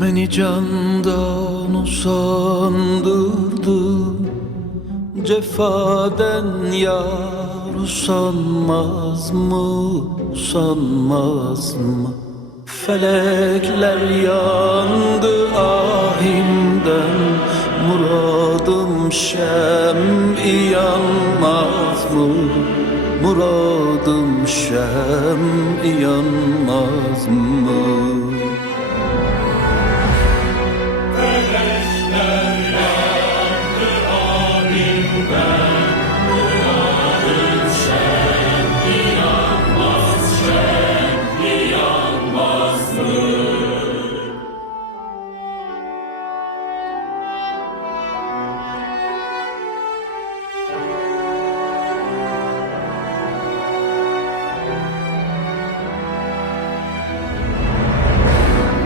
Beni candan usandırdı Cefaden yar usanmaz mı, usanmaz mı? Felekler yandı ahimden Muradım şem yanmaz mı? Muradım şem yanmaz mı?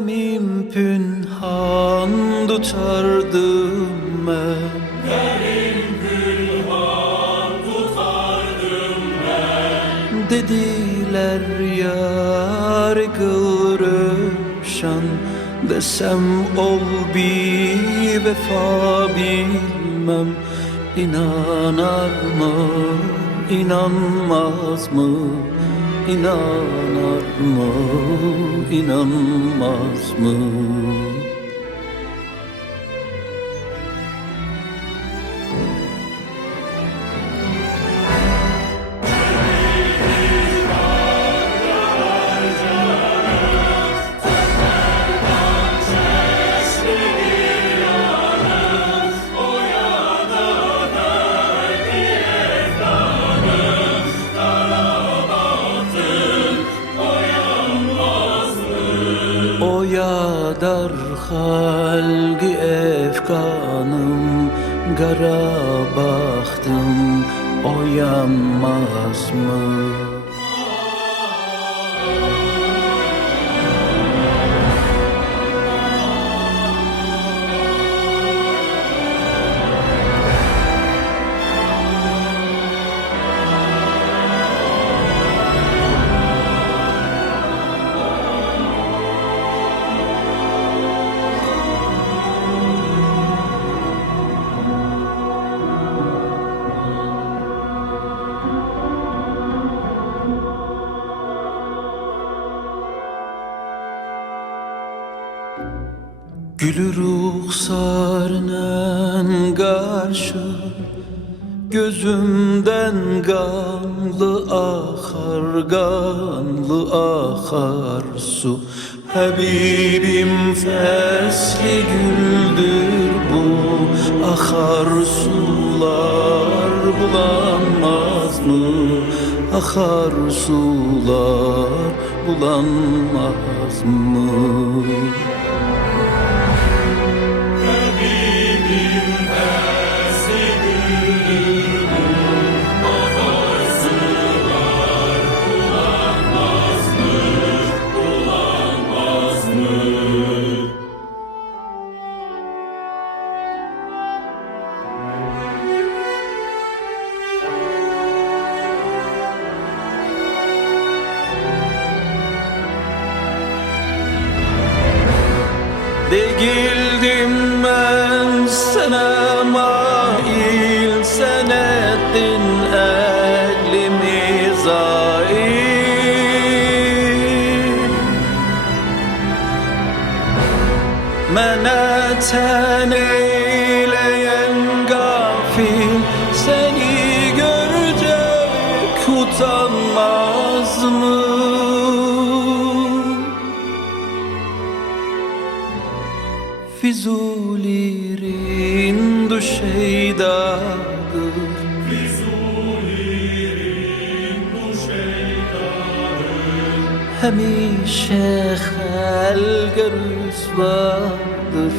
Gamim pünhan tutardım ben. Dediler yar kılrışan Desem ol bir vefa bilmem. İnanar mı, inanmaz mı İnanar mı, inanmaz mı? Yadar halgi efkanım Gara baktım o yanmaz mı? Gülü ruhsarnen karşı Gözümden gamlı akar gamlı akar su Habibim fesli güldür bu Akar sular bulanmaz mı? Akar sular bulanmaz mı? Değildim ben sana mail Sen ettin elimi zail. Mene ten eyleyen Fizulirin düşeydadır Hemişe helge rüsvadır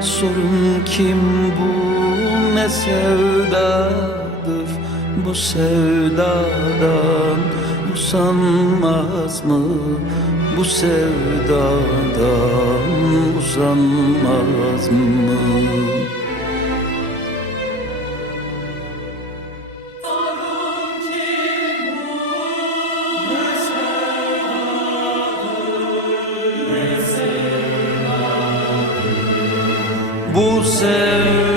Sorun kim bu ne sevdadır? Bu sevdadan usanmaz mı bu sevdadan uzanmaz mı? Bu sevdadan